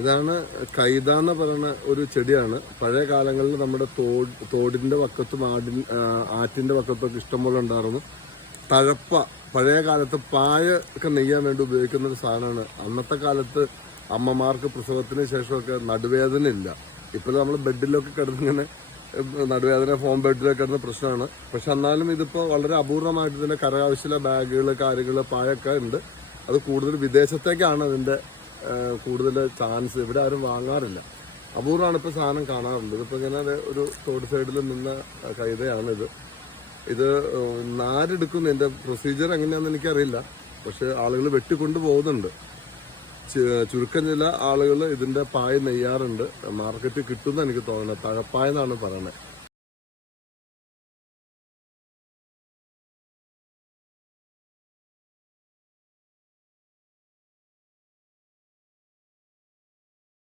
ഇതാണ് കൈത എന്ന് പറയുന്ന ഒരു ചെടിയാണ്. പഴയ കാലങ്ങളിൽ നമ്മുടെ തോടിന്റെ വക്കത്തും ആറ്റിന്റെ വക്കത്തൊക്കെ ഇഷ്ടംപോലെ ഉണ്ടായിരുന്നു. തഴപ്പ പഴയ കാലത്ത് പായ ഒക്കെ നെയ്യാൻ വേണ്ടി ഉപയോഗിക്കുന്ന ഒരു സാധനമാണ്. അന്നത്തെ കാലത്ത് അമ്മമാർക്ക് പ്രസവത്തിന് ശേഷമൊക്കെ നടുവേദന ഇല്ല. ഇപ്പോൾ നമ്മൾ ബെഡിലൊക്കെ കിടന്നിങ്ങനെ നടുവേദന ഫോം ബെഡിലൊക്കെ കിടന്ന പ്രശ്നമാണ്. പക്ഷെ എന്നാലും ഇതിപ്പോൾ വളരെ അപൂർവമായിട്ട് ഇതിന്റെ കരകൗശല ബാഗുകൾ കാര്യങ്ങൾ പായൊക്കെ ഉണ്ട്. അത് കൂടുതൽ വിദേശത്തേക്കാണ് അതിന്റെ കൂടുതൽ ചാൻസ്. ഇവിടെ ആരും വാങ്ങാറില്ല. അപൂർവമാണ് ഇപ്പോൾ സാധനം കാണാറുണ്ട്. ഇതിപ്പോൾ ഇങ്ങനെ ഒരു തോട് സൈഡിൽ നിന്ന കൈതയാണിത്. ഇത് നാരെടുക്കുന്നതിൻ്റെ പ്രൊസീജിയർ എങ്ങനെയാണെന്ന് എനിക്കറിയില്ല. പക്ഷെ ആളുകൾ വെട്ടിക്കൊണ്ട് പോകുന്നുണ്ട്. ചുരുക്കം ചില ആളുകൾ ഇതിൻ്റെ പായ നെയ്യാറുണ്ട്. മാർക്കറ്റിൽ കിട്ടുമെന്ന് എനിക്ക് തോന്നുന്നത്. തഴപ്പായ എന്നാണ് പറയുന്നത്.